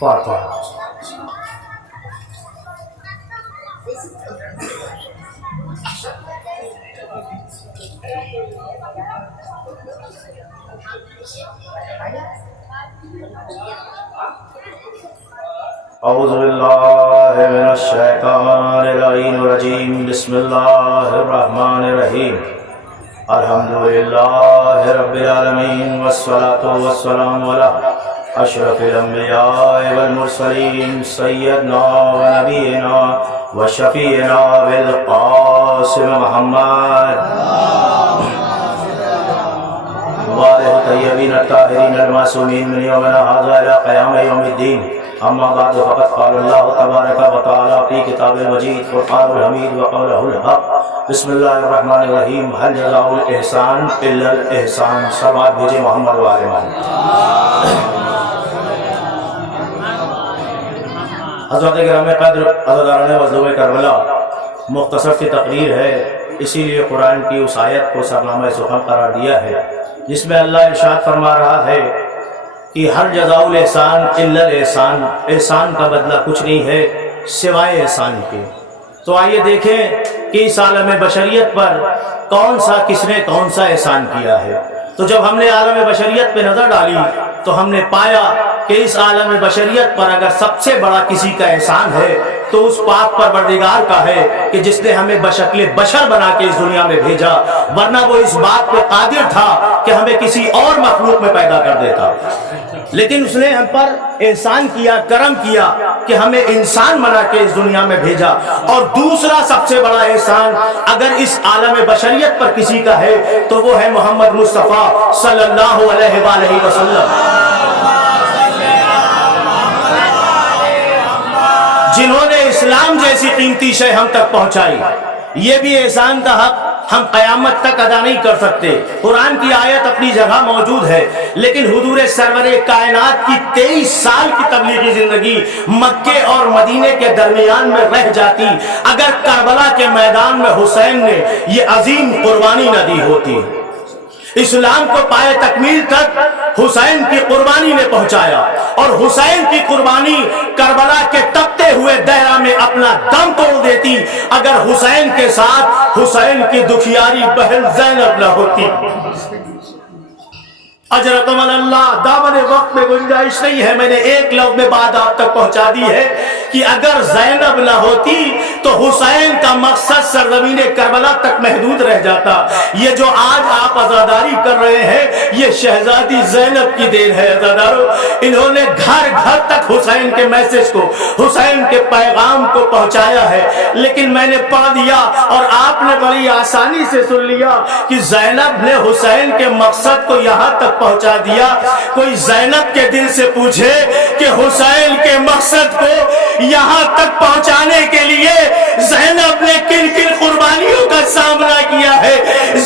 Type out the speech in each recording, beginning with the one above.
فاتحہ۔ اعوذ باللہ من الشیطان الرجیم، بسم اللہ الرحمن الرحیم، الحمدللہ رب العالمین، والصلاة والسلام علی اشرف الانبیاء والمرسلین، سیدنا و نبینا و شفیعنا بالقاسم محمد وآلہ طیبین الطاہرین المعصومین من یومنا ھذا الی قیام یوم الدین، اما بعد فقد قال اللہ تبارک و تعالی فی کتاب المجید فرقان الحمید وقولہ الحق۔ بسم اللہ الرحمن الرحیم، هل جزاء الاحسان الا الاحسان۔ سلوات بھیجے محمد و آل محمد۔ حضرت گرامی قدر عزاداران وزدوئے کربلا، مختصر سی تقریر ہے، اسی لیے قرآن کی اس آیت کو سرنامہ سخن قرار دیا ہے، جس میں اللہ ارشاد فرما رہا ہے کہ ہر جزاء الاحسان الا الاحسان، احسان کا بدلہ کچھ نہیں ہے سوائے احسان کے۔ تو آئیے دیکھیں کہ اس عالم بشریت پر کس نے کون سا احسان کیا ہے۔ تو جب ہم نے عالم بشریت پہ نظر ڈالی تو ہم نے پایا کہ اس عالم بشریت پر اگر سب سے بڑا کسی کا احسان ہے تو اس پاک پروردگار کا ہے کہ جس نے ہمیں بشکل بشر بنا کے اس دنیا میں بھیجا، ورنہ وہ اس بات پہ قادر تھا کہ ہمیں کسی اور مخلوق میں پیدا کر دیتا، لیکن اس نے ہم پر احسان کیا، کرم کیا کہ ہمیں انسان بنا کے اس دنیا میں بھیجا۔ اور دوسرا سب سے بڑا احسان اگر اس عالم بشریت پر کسی کا ہے تو وہ ہے محمد مصطفیٰ صلی اللہ علیہ وآلہ وسلم، جنہوں نے اسلام جیسی قیمتی شے ہم تک پہنچائی۔ یہ بھی احسان کا حق ہم قیامت تک ادا نہیں کر سکتے۔ قرآن کی آیت اپنی جگہ موجود ہے، لیکن حضور سرور کائنات کی 23 سال کی تبلیغی زندگی مکے اور مدینے کے درمیان میں رہ جاتی اگر کربلا کے میدان میں حسین نے یہ عظیم قربانی نہ دی ہوتی۔ اسلام کو پائے تکمیل تک حسین کی قربانی نے پہنچایا، اور حسین کی قربانی کربلا کے تپتے ہوئے دہرہ میں اپنا دم توڑ دیتی اگر حسین کے ساتھ حسین کی دکھیاری بہن زینب نہ ہوتی۔ اجرکم اللہ، دامن وقت میں گنجائش نہیں ہے، میں نے ایک لفظ میں بات آپ تک پہنچا دی ہے کہ اگر زینب نہ ہوتی تو حسین کا مقصد سرزمین کربلا تک محدود رہ جاتا۔ یہ جو آج آپ عزاداری کر رہے ہیں یہ شہزادی زینب کی دین ہے۔ عزادارو، انہوں نے گھر گھر تک حسین کے میسج کو، حسین کے پیغام کو پہنچایا ہے، لیکن میں نے پڑھ دیا اور آپ نے بڑی آسانی سے سن لیا کہ زینب نے حسین کے مقصد کو یہاں تک پہنچا دیا۔ کوئی زینب کے دل سے پوچھے کہ حسین کے مقصد کو یہاں تک پہنچانے کے لیے زینب نے کن کن قربانیوں کا سامنا کیا ہے؟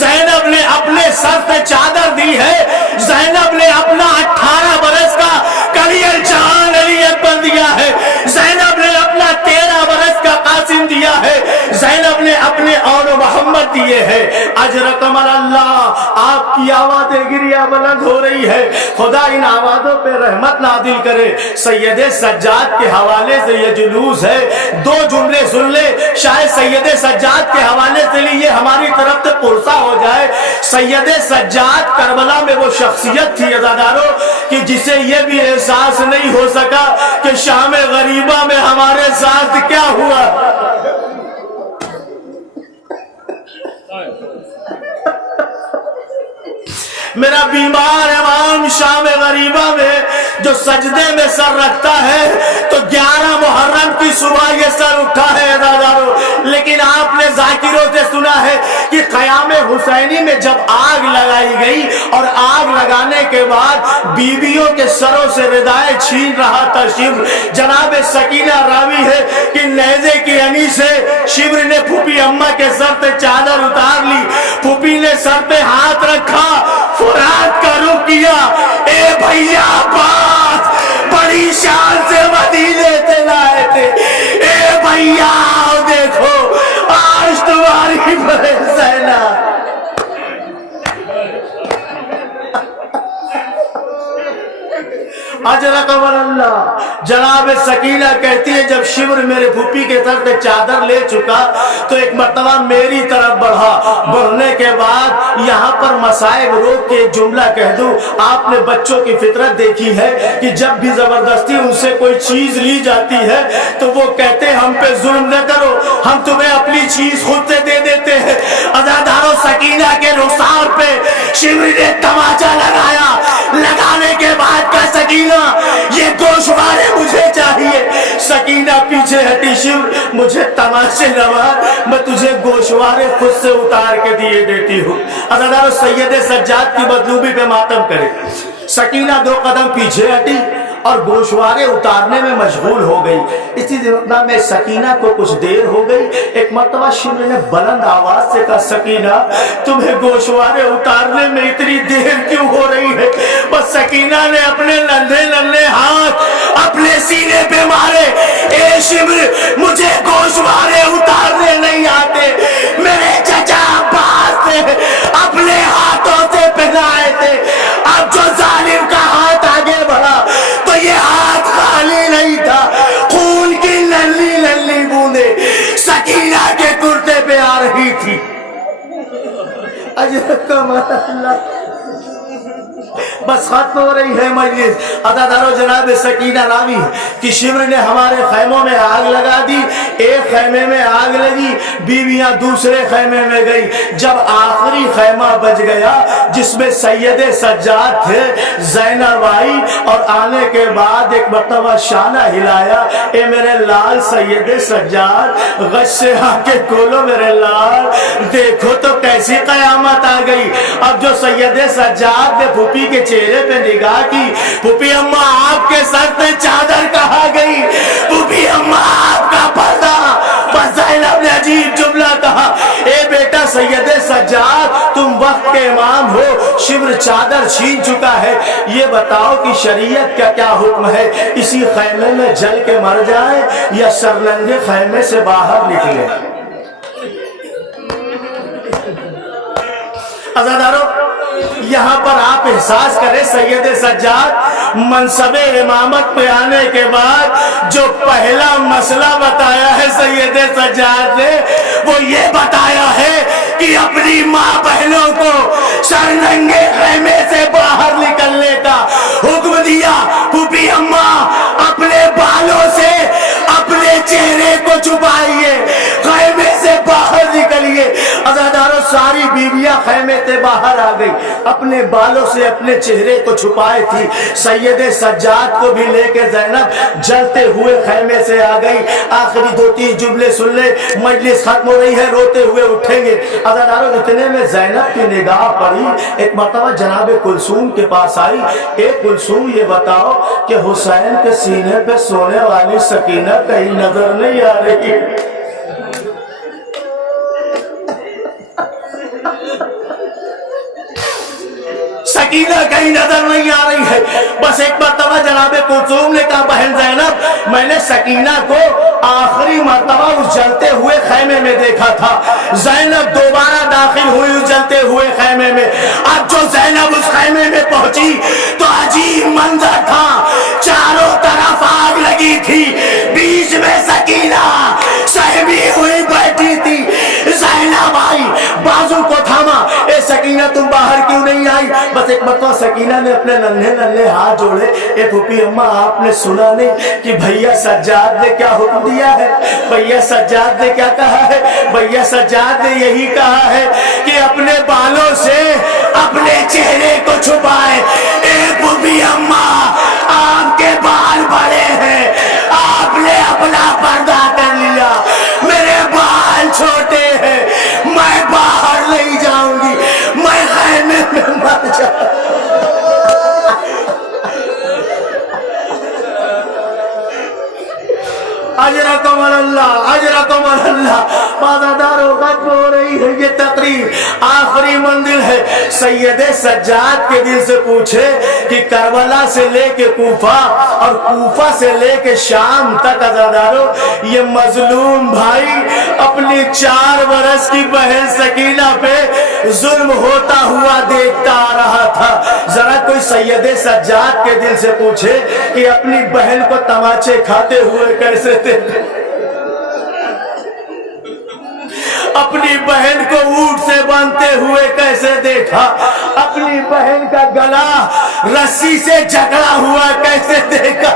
زینب نے اپنے سر پہ چادر دی ہے، زینب نے اپنا 18 برس کا کریئر جہان علی اکبر دیا ہے، زینب نے اپنا 13 برس کا قاسم دیا ہے، زینب نے اپنے اور محمد دیے ہیں۔ اجرکم اللہ، آپ کی آوازیں گریہ بلند ہو رہی ہے، خدا ان آوازوں پہ رحمت نازل کرے۔ سید سجاد کے حوالے سے یہ جلوس ہے، 2 جملے سن لے، شاید سید سجاد کے حوالے سے لیے ہماری طرف سے پرسہ ہو جائے۔ سید سجاد کربلا میں وہ شخصیت تھی عزادارو کہ جسے یہ بھی احساس نہیں ہو سکا کہ شام غریبہ میں ہمارے ساتھ کیا ہوا۔ میرا بیمار امام شام غریبہ میں جو سجدے میں سر رکھتا ہے تو 11 محرم کی صبح یہ سر اٹھا ہے عزادارو، لیکن آپ نے ذاکروں سے سنا ہے کہ قیام حسینی میں جب آگ لگائی گئی اور آگ لگانے کے بعد بیویوں کے سروں سے ردائیں چھین رہا تھا شبر، جناب سکینہ راوی ہے کہ نیزے کی انی سے شبر نے پھوپھی اماں کے سر سے چادر اتار لی، پھوپھی نے سر پہ ہاتھ رکھا، فرات کا رخ کیا، اے بھیا عباس بڑی شان سے مدینے سے لائے تھے، اے بھیا دیکھو آج تمہاری فیصلہ۔ अजरकमल अल्लाह। जनाब सकीना कहती है जब शिब्र मेरे फूफी के सर पे चादर ले चुका तो एक मर्तबा मेरी तरफ बढ़ा। बढ़ने के बाद यहाँ पर मसाइब रोक के जुमला कह दूं, आपने बच्चों की फितरत देखी है कि जब भी जबरदस्ती उनसे कोई चीज ली जाती है तो वो कहते हैं हम पे जुल्म न करो, हम तुम्हें अपनी चीज खुद से दे देते हैं। अज़ादारों, सकीना के रुखसार पे शिब्र ने तमाचा लगाया। लगाने के बाद का सकीना ये गोशवारे मुझे चाहिए। सकीना पीछे हटी, शिब्र मुझे तमाचे न मार, मैं तुझे गोशवारे खुद से उतार के दिए देती हूँ। अज़ादारों, सैयद सज्जाद की मजलूबी पे मातम करे। सकीना 2 कदम पीछे हटी और गोशवारे उतारने में मशगूल हो गई। इसी दिमाग में सकीना को कुछ देर हो गई। एक मर्तबा शिब्र ने बुलंद आवाज से कहा, सकीना तुम्हें गोशवारे उतारने में इतनी देर क्यों हो रही है? बस सकीना ने अपने नन्हे नन्हे हाथ अपने सीने पे मारे। ए शिब्र, मुझे गोशवारे उतारने नहीं आते, मेरे चचा अब्बास ने अपने हाथों से पहनाए थे। अब जो जालिम का हाथ आगे बढ़ा तो ये हाथ खाली नहीं था, खून की नन्ही नन्ही बूंदे सकीना के कुर्ते पे आ रही थी। अल्लाह, बस खत्म हो रही है मजलिस। अदादारो, जनाब सकीना रावी कि शिब्र ने हमारे खैमों में आग लगा दी। एक खैमे में आग लगी, बीवियां दूसरे खैमे में गई। जब आखिरी खैमा बच गया जिसमें सैयद सज्जाद थे, ज़ैनब आई और आने के बाद एक मर्तबा शाना हिलाया, ए मेरे लाल सैयद सज्जाद, गश से आके खोलो मेरे लाल, देखो तो कैसी कयामत आ गई। अब जो सैयद सज्जाद ने फूफी के चेहरे पे निगाह की, फूफी अम्मा आपके सर पे चादर कहाँ गई? फूफी अम्मा आपका पर्दा? बस ज़ैनब ने अजीब जुमला कहा, ए बेटा सैयद सज्जाद, तुम वक्त के इमाम हो, शिब्र चादर छीन चुका है, ये बताओ कि शरीयत का क्या हुक्म है? इसी खैमे में जल के मर जाए या शर्मंदे खैमे से बाहर निकले? अज़ादारों, यहाँ पर आप एहसास करें, सैयद सज्जाद मनसबे इमामत पे आने के बाद जो पहला मसला बताया है सैयद सज्जाद ने, वो ये बताया है कि अपनी माँ बहनों को शर्मंदे खैमे से बाहर निकलने का हुक्म दिया। फूफी अम्मा, अपने बालों से अपने चेहरे को छुपाइए, खैमे से बाहर निकलिए। अज़ादारों, सारी बीवियां खैमे से बाहर आ गई, अपने बालों से अपने चेहरे को छुपाए थी। सैयद सज्जाद को भी लेके ज़ैनब जलते हुए खैमे से आ गई। आखिरी 2-3 जुमले सुन ले, मजलिस खत्म हो रही है, रोते हुए उठेंगे। अज़ादारों, इतने में ज़ैनब की निगाह पड़ी, एक मर्तबा जनाब कुलसूम के पास आई। ए कुलसूम, ये बताओ कि हुसैन के सीने पे सोने वाली सकीना कहीं नजर नहीं आ रही? सकीना कहीं नजर नहीं आ रही है। बस एक मर्तबा जनाब कुलसूम ने कहा, बहन ज़ैनब, मैंने सकीना को आखिरी मर्तबा उस जलते हुए खैमे में देखा था। ज़ैनब दोबारा दाखिल हुई उस जलते हुए खैमे में। अब जो ज़ैनब उस खैमे में पहुंची तो अजीब मंजर था, चारों तरफ आग लगी थी, बीच में सकीना सहमी हुई बैठी थी। ज़ैनब आई, बाजू को थामा, ए सकीना तुम बाहर क्यों नहीं आई? बस एक मर्तबा सकीना ने अपने नन्हे नन्हे हाथ जोड़े, ए फूफी अम्मा, आपने सुना नहीं कि भैया सज्जाद ने क्या हुक्म दिया है? भैया सज्जाद ने क्या कहा है? भैया सज्जाद ने यही कहा है कि अपने बालों से अपने चेहरे को छुपाए। ए फूफी अम्मा, आपके बाल बड़े हैं, आपने अपना पर्दा कर लिया, मेरे बाल छोटे हैं, मैं बाहर नहीं जाऊंगी, मैं खैमे में मर जाऊंगी। अल्लाह बाज़ादारों खत्म हो रही है ये तकरीर, आखिरी मंजिल है। सैयद सज्जाद के दिल से पूछे कि करबला से लेके कूफा और कूफा से लेके शाम तक अज़ादारों ये मजलूम भाई अपनी 4 बरस की बहन सकीना पे जुल्म होता हुआ देखता आ रहा था। जरा कोई सैयदे सज्जाद के दिल से पूछे कि अपनी बहन को तमाचे खाते हुए कैसे देखे, अपनी बहन को ऊंट से बांधते हुए कैसे देखा, अपनी बहन का गला रस्सी से जकड़ा हुआ कैसे देखा।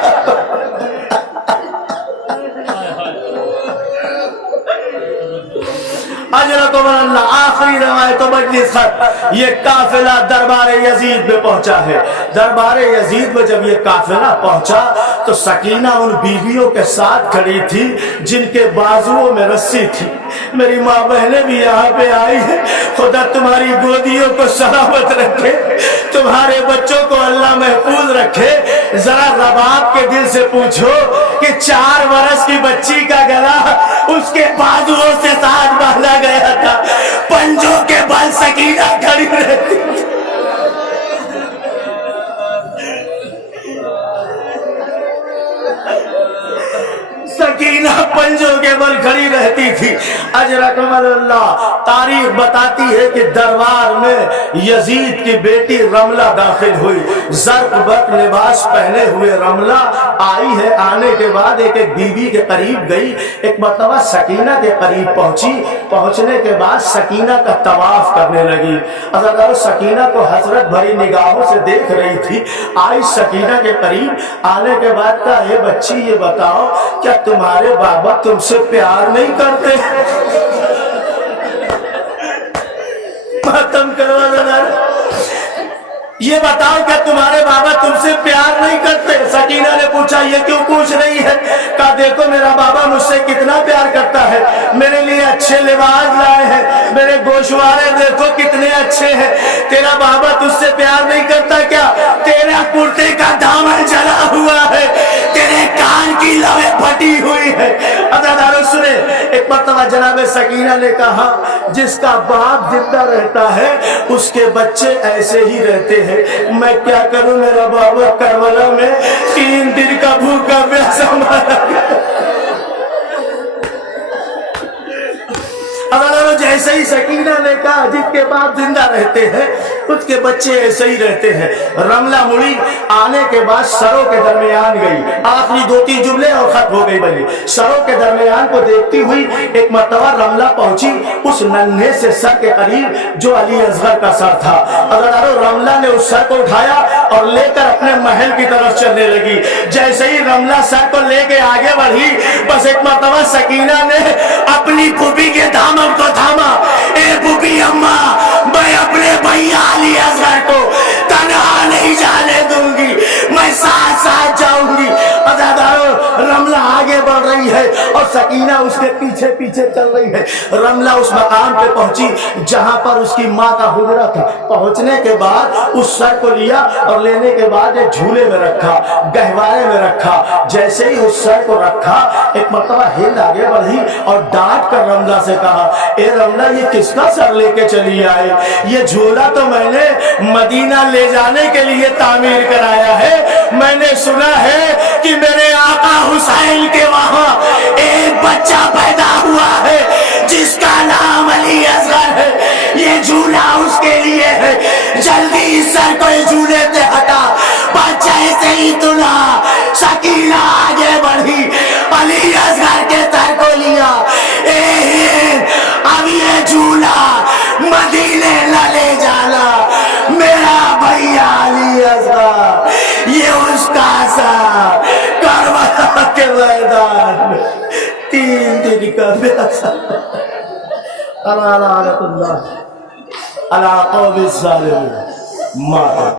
आखिरी रवायत मजलिस खत ये काफिला दरबार यजीद में पहुंचा है। दरबार यजीद में जब ये काफिला पहुंचा तो सकीना उन बीवियों के साथ खड़ी थी जिनके बाजुओं में रस्सी थी। मेरी माँ बहनें भी यहाँ पे आई है। खुदा तुम्हारी गोदियों को सलामत रखे, तुम्हारे बच्चों को अल्लाह महफूज रखे। जरा रबाब के दिल से पूछो कि 4 बरस की बच्ची का गला उसके बाजुओं से साथ बांधा गया था, पंजों के बल सकीना खड़ी रहती। सकीना पंजों के बल खड़ी रहती थी। अजरकमल्लाह तारीख बताती है कि दरबार में यजीद की बेटी रमला दाखिल हुई। ज़र्क बर्क लिबास पहने हुए रमला आई है। आने के बाद एक बीवी के करीब गई, एक मर्तबा सकीना के करीब पहुंची। पहुंचने के बाद सकीना का तवाफ करने लगी। अगर सकीना को हसरत भरी निगाहों से देख रही थी। आई सकीना के करीब, आने के बाद कहा, हे बच्ची ये बताओ क्या तुम्हारे बाबा तुमसे प्यार नहीं करते? मातम करवा देना। ये बताओ क्या तुम्हारे बाबा तुमसे प्यार नहीं करते? सकीना ने पूछा, ये क्यों पूछ रही है? कहा देखो मेरा बाबा मुझसे कितना प्यार करता है, मेरे लिए अच्छे लिबास लाए हैं, मेरे गोशवारे देखो कितने अच्छे हैं। तेरा बाबा तुझसे प्यार नहीं करता क्या? तेरा कुर्ते का दामन जला हुआ है, तेरे कान की लवे फटी हुई है। अदादारों सुने, एक मर्तबा जनाब सकीना ने कहा, जिसका बाप जिंदा रहता है उसके बच्चे ऐसे ही रहते हैं। मैं क्या करूं, मेरा बाबा करबला में 3 दिन का भूखा प्यासा मारा गया। जैसे ही सकीना ने कहा जिसके बाप जिंदा रहते हैं उसके बच्चे ऐसे ही रहते हैं। रमला मुड़ी, आने के बाद सरों के दरमियान गई। आखिरी 2-3 जुमले और खत्म हो गई बनी। सरों के दरमियान को देखती हुई एक मर्तबा रमला पहुंची उस नन्हे से सर के करीब जो अली असगर का सर था। अगर रमला ने उस सर को उठाया और लेकर अपने महल की तरफ चलने लगी। जैसे ही रमला सर को लेके आगे बढ़ी, बस एक मर्तबा सकीना ने अपनी फूफी के दामन को थामा। ए फूफी अम्मा, मैं अपने भैया अली असगर को तन्हा नहीं जाने दूंगी, मैं साथ साथ जाऊंगी। रमला आगे बढ़ रही है और सकीना उसके पीछे पीछे चल रही है। रमला उस मकाम पे पहुंची जहां पर उसकी माँ का हुजरा था। पहुंचने के बाद उस सर को लिया और लेने के बाद एक झूले में रखा, गहवारे में रखा। जैसे ही उस सर को रखा, एक मर्तबा हिल आगे बढ़ी और डांट कर रमला से कहा, ए रमला ये किसका सर लेके चली आई? ये झूला तो मैंने मदीना ले जाने के लिए तामीर कराया है। मैंने सुना है कि मेरे आका हुसैन के वहां एक बच्चा पैदा हुआ है जिसका नाम अली असगर है। ये झूला उसके लिए है, जल्दी इस सर को झूले से हटा। बच्चा से ही तुला। सकीना आगे बढ़ी, अली असगर के सर को लिया। अब ये झूला मदीने न ले जाना, मेरा भैया अली असगर ये उसका सर करबला के मैदान में 3 दिन का प्यासा। अला लानतुल्लाह अला कौमिज़ ज़ालिमीन।